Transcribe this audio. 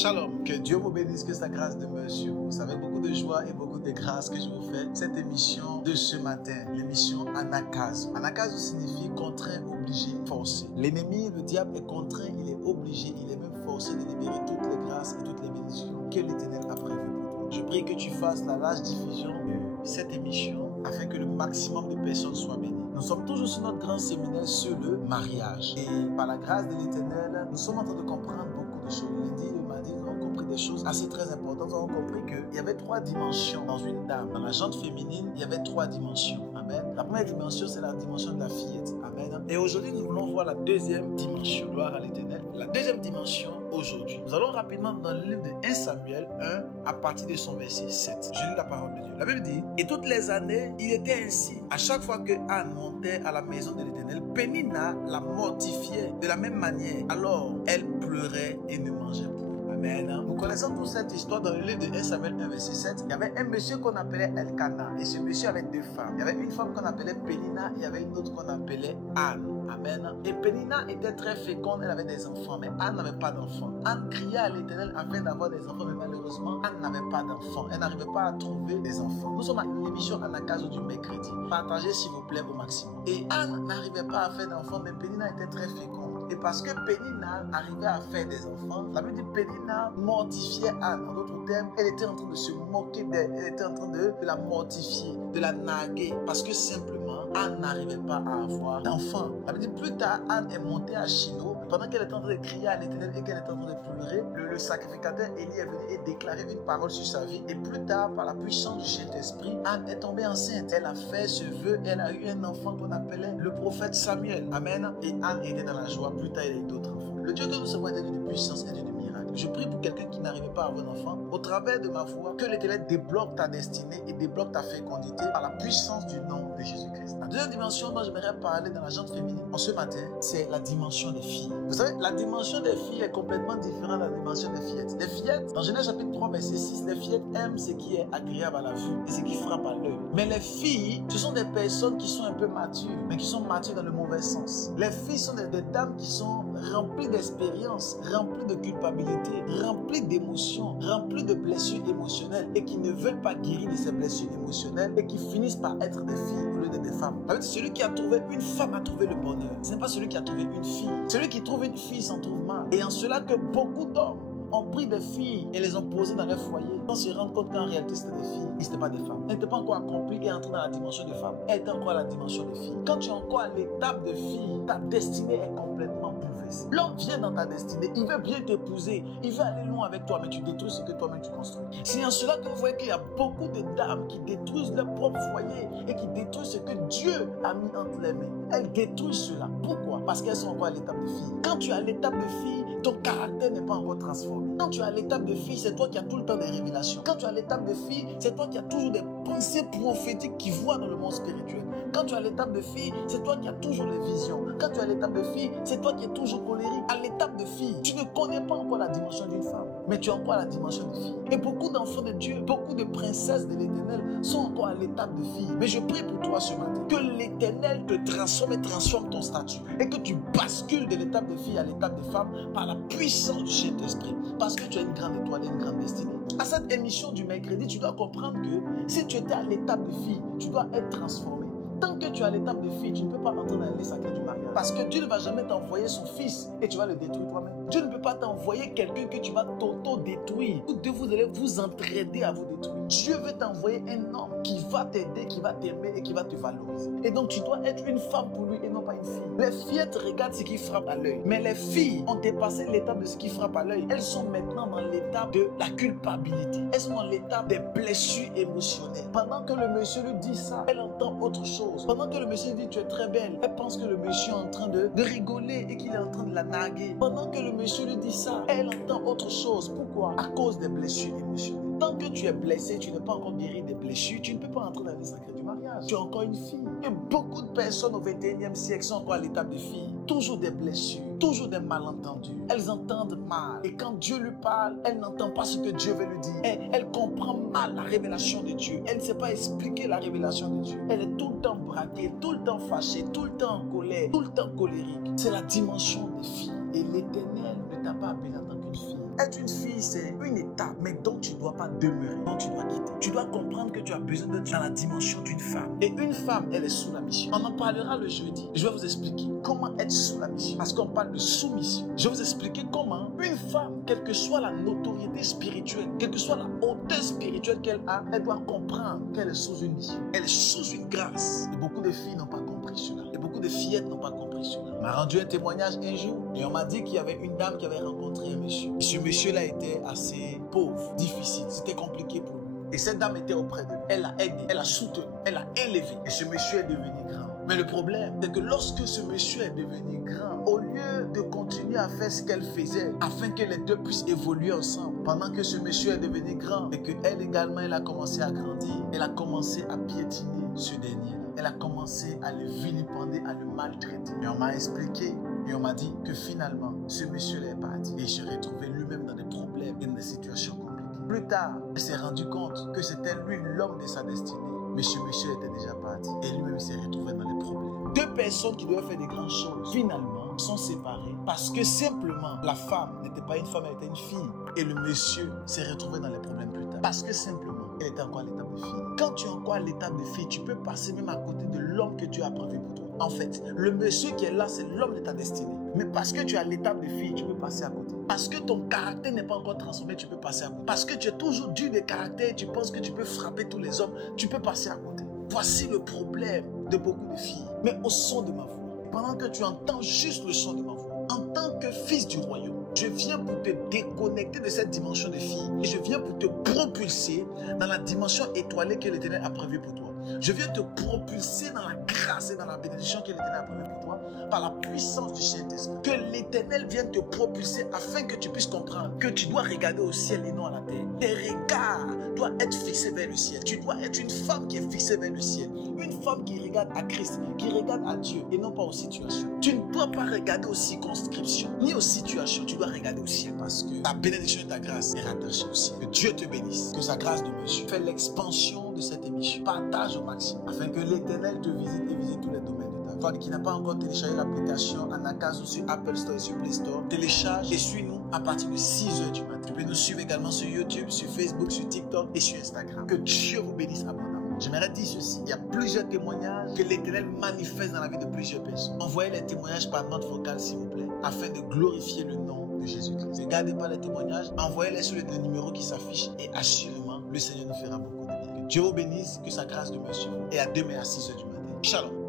Shalom, que Dieu vous bénisse, que sa grâce demeure sur vous. C'est avec beaucoup de joie et beaucoup de grâce que je vous fais cette émission de ce matin, l'émission Anakazo. Anakazo signifie contraint, obligé, forcé. L'ennemi, le diable, est contraint, il est obligé, il est même forcé de libérer toutes les grâces et toutes les bénédictions que l'Éternel a prévues pour toi. Je prie que tu fasses la large diffusion de cette émission afin que le maximum de personnes soient bénies. Nous sommes toujours sur notre grand séminaire sur le mariage. Et par la grâce de l'Éternel, nous sommes en train de comprendre beaucoup de choses. Lundi, le mardi, nous avons compris des choses assez très importantes. Nous avons compris qu'il y avait 3 dimensions dans une dame. Dans la jante féminine, il y avait 3 dimensions. Amen. La première dimension, c'est la dimension de la fillette. Amen. Et aujourd'hui, nous voulons voir la deuxième dimension. Gloire à l'Éternel. La deuxième dimension aujourd'hui. Nous allons rapidement dans le livre de 1 Samuel 1 à partir de son verset 7. Je lis la parole de Dieu. La Bible dit, et toutes les années, il était ainsi. À chaque fois que Anne montait à la maison de l'Éternel, Pénina la mortifiait de la même manière. Alors, elle pleurait et ne mangeait pas. Amen. Nous connaissons toute cette histoire dans le livre de 1 Samuel 1 verset 7. Il y avait un monsieur qu'on appelait Elkanah. Et ce monsieur avait 2 femmes. Il y avait une femme qu'on appelait Pénina et il y avait une autre qu'on appelait Anne. Amen. Et Pénina était très féconde, elle avait des enfants, mais Anne n'avait pas d'enfants. Anne criait à l'Éternel afin d'avoir des enfants, mais malheureusement, Anne n'avait pas d'enfants. Elle n'arrivait pas à trouver des enfants. Nous sommes à l'émission Anakazo du mercredi. Partagez s'il vous plaît au maximum. Et Anne n'arrivait pas à faire d'enfants, mais Pénina était très féconde. Et parce que Pénina arrivait à faire des enfants, la Bible dit Pénina mortifiait Anne. En d'autres termes, elle était en train de se moquer d'elle. Elle était en train de la mortifier, de la narguer. Parce que simplement, Anne n'arrivait pas à avoir d'enfants. La Bible dit plus tard, Anne est montée à Shiloh. Pendant qu'elle était en train de crier à l'Éternel et qu'elle était en train de pleurer, le sacrificateur Élie est venu et déclaré une parole sur sa vie. Et plus tard, par la puissance du Saint-Esprit, Anne est tombée enceinte. Elle a fait ce vœu. Elle a eu un enfant qu'on appelait le prophète Samuel. Amen. Et Anne était dans la joie. Plus tard, elle a eu d'autres enfants. Le Dieu que nous servons est un Dieu de puissance et Dieu de miracle. Je prie pour quelqu'un qui n'arrivait pas à avoir d'enfant. Au travers de ma foi, que l'Éternel débloque ta destinée et débloque ta fécondité par la puissance du nom de Jésus-Christ. La deuxième dimension dont j'aimerais parler dans la jante féminine en ce matin, c'est la dimension des filles. Vous savez, la dimension des filles est complètement différente de la dimension des fillettes. Les fillettes, dans Genèse chapitre 3, verset 6, les fillettes aiment ce qui est agréable à la vue et ce qui frappe à l'œil. Mais les filles, ce sont des personnes qui sont un peu matures, mais qui sont matures dans le mauvais sens. Les filles sont des dames qui sont remplies d'expérience, remplies de culpabilité, remplies d'émotions, remplies de blessures émotionnelles et qui ne veulent pas guérir de ces blessures émotionnelles et qui finissent par être des filles au lieu d'être des femmes. En fait, celui qui a trouvé une femme a trouvé le bonheur. Ce n'est pas celui qui a trouvé une fille. Celui qui trouve une fille s'en trouve mal. Et en cela que beaucoup d'hommes ont pris des filles et les ont posées dans leur foyer. On se rend compte qu'en réalité c'était des filles, et c'était pas des femmes. Elles n'étaient pas encore accomplies et entrées dans la dimension de femme. Elles étaient encore à la dimension de fille. Quand tu es encore à l'étape de fille, ta destinée est complètement bouleversée. L'homme vient dans ta destinée, il veut bien t'épouser, il veut aller loin avec toi, mais tu détruis ce que toi-même tu construis. C'est en cela que vous voyez qu'il y a beaucoup de dames qui détruisent leur propre foyer et qui détruisent ce que Dieu a mis entre les mains. Elles détruisent cela. Pourquoi? Parce qu'elles sont encore à l'étape de fille. Quand tu es à l'étape de fille, ton caractère n'est pas encore transformé. Quand tu es à l'étape de fille, c'est toi qui as tout le temps des révélations. Quand tu es à l'étape de fille, c'est toi qui as toujours des pensées prophétiques qui voient dans le monde spirituel. Quand tu es à l'étape de fille, c'est toi qui as toujours les visions. Quand tu es à l'étape de fille, c'est toi qui es toujours colérique. À l'étape de fille, tu ne connais pas encore la dimension d'une femme, mais tu es encore à la dimension de fille. Et beaucoup d'enfants de Dieu, beaucoup de princesses de l'Éternel sont encore à l'étape de fille. Mais je prie pour toi ce matin, que l'Éternel te transforme et transforme ton statut. Et que tu bascules de l'étape de fille à l'étape de femme par la puissance du Saint-Esprit. Parce que tu as une grande étoile et une grande destinée. À cette émission du mercredi, tu dois comprendre que si tu étais à l'étape de fille, tu dois être transformé. Tant que tu es à l'étape de fille, tu ne peux pas entrer dans les sacrés du mariage. Parce que Dieu ne va jamais t'envoyer son fils et tu vas le détruire toi-même. Dieu ne peut pas t'envoyer quelqu'un que tu vas t'auto-détruire. Vous allez vous entraider à vous détruire. Dieu veut t'envoyer un homme qui va t'aider, qui va t'aimer et qui va te valoriser. Et donc tu dois être une femme pour lui et non pas une fille. Les fillettes regardent ce qui frappe à l'œil. Mais les filles ont dépassé l'étape de ce qui frappe à l'œil. Elles sont maintenant dans l'étape de la culpabilité. Elles sont dans l'étape des blessures émotionnelles. Pendant que le monsieur lui dit ça, elle entend autre chose. Pendant que le monsieur dit tu es très belle, elle pense que le monsieur est en train de rigoler et qu'il est en train de la narguer. Pendant que le monsieur lui dit ça, elle entend autre chose. Pourquoi? À cause des blessures émotionnelles. Tant que tu es blessé, tu n'es pas encore guéri des blessures, tu ne peux pas entrer dans les sacrés du mariage. Tu es encore une fille. Et beaucoup de personnes au 21e siècle sont encore à l'étape de fille. Toujours des blessures, toujours des malentendus. Elles entendent mal. Et quand Dieu lui parle, elle n'entend pas ce que Dieu veut lui dire. Elle comprend mal la révélation de Dieu. Elle ne sait pas expliquer la révélation de Dieu. Elle est tout le temps braquée, tout le temps fâchée, tout le temps en colère, tout le temps colérique. C'est la dimension des filles. Et l'Éternel ne t'a pas appelé en tant qu'une fille. Être une fille, c'est une étape, mais dont tu ne dois pas demeurer, dont tu dois quitter. Tu dois comprendre que tu as besoin d'être dans la dimension d'une femme. Et une femme, elle est sous la mission. On en parlera le jeudi. Je vais vous expliquer comment être sous la mission. Parce qu'on parle de soumission. Je vais vous expliquer comment une femme, quelle que soit la notoriété spirituelle, quelle que soit la hauteur spirituelle qu'elle a, elle doit comprendre qu'elle est sous une mission. Elle est sous une grâce. Et beaucoup de filles n'ont pas compris cela. Et beaucoup de fillettes n'ont pas compris cela. On m'a rendu un témoignage un jour et on m'a dit qu'il y avait une dame qui avait rencontré un monsieur. Et ce monsieur-là était assez pauvre, difficile. C'était compliqué pour lui. Et cette dame était auprès de lui. Elle l'a aidé, elle l'a soutenu, elle l'a élevé. Et ce monsieur est devenu grand. Mais le problème, c'est que lorsque ce monsieur est devenu grand, au lieu de continuer à faire ce qu'elle faisait, afin que les deux puissent évoluer ensemble, pendant que ce monsieur est devenu grand, et qu'elle également, elle a commencé à grandir, elle a commencé à piétiner ce dernier. Elle a commencé à le vilipender, à le maltraiter. Et on m'a expliqué, et on m'a dit que finalement, ce monsieur-là est parti. Et il se retrouvait lui-même dans des problèmes et dans des situations compliquées. Plus tard, elle s'est rendu compte que c'était lui l'homme de sa destinée. Mais ce monsieur était déjà parti. Et lui-même s'est retrouvé dans des problèmes. Deux personnes qui devaient faire des grandes choses, finalement, sont séparées parce que simplement, la femme n'était pas une femme, elle était une fille. Et le monsieur s'est retrouvé dans les problèmes plus tard. Parce que simplement, elle était encore à l'étape de fille. Quand tu es encore à l'étape de fille, tu peux passer même à côté de l'homme que Dieu a prévu pour toi. En fait, le monsieur qui est là, c'est l'homme de ta destinée. Mais parce que tu es à l'étape de fille, tu peux passer à côté. Parce que ton caractère n'est pas encore transformé, tu peux passer à côté. Parce que tu es toujours dur de caractère et tu penses que tu peux frapper tous les hommes, tu peux passer à côté. Voici le problème de beaucoup de filles. Mais au son de ma voix, pendant que tu entends juste le son de ma voix, en tant que fils du royaume, je viens pour te déconnecter de cette dimension de fille et je viens pour te propulser dans la dimension étoilée que l'Éternel a prévue pour toi. Je viens te propulser dans la grâce et dans la bénédiction que l'Éternel a prévue pour toi par la puissance du Saint-Esprit. Que l'Éternel vienne te propulser afin que tu puisses comprendre que tu dois regarder au ciel et non à la terre. Tes regards doivent être fixés vers le ciel. Tu dois être une femme qui est fixée vers le ciel. Une femme qui regarde à Christ, qui regarde à Dieu et non pas aux situations. Tu ne dois pas regarder aux circonscriptions ni aux situations. Tu dois regarder au ciel parce que ta bénédiction et ta grâce est rattachée au ciel. Que Dieu te bénisse. Que sa grâce de monsieur fait l'expansion de cette émission. Partage au maximum afin que l'Éternel te visite et visite tous les domaines de ta vie. Toi qui n'as pas encore téléchargé l'application Anakazo sur Apple Store et sur Play Store, télécharge et suis-nous à partir de 6h du matin. Tu peux nous suivre également sur YouTube, sur Facebook, sur TikTok et sur Instagram. Que Dieu vous bénisse abondamment. J'aimerais dire ceci, il y a plusieurs témoignages que l'Éternel manifeste dans la vie de plusieurs personnes. Envoyez les témoignages par note vocale s'il vous plaît, afin de glorifier le nom de Jésus-Christ. Ne gardez pas les témoignages, envoyez-les sur le numéro qui s'affiche et assurément, le Seigneur nous fera beaucoup de bien. Que Dieu vous bénisse, que sa grâce demeure sur vous et à demain à 6h du matin. Shalom.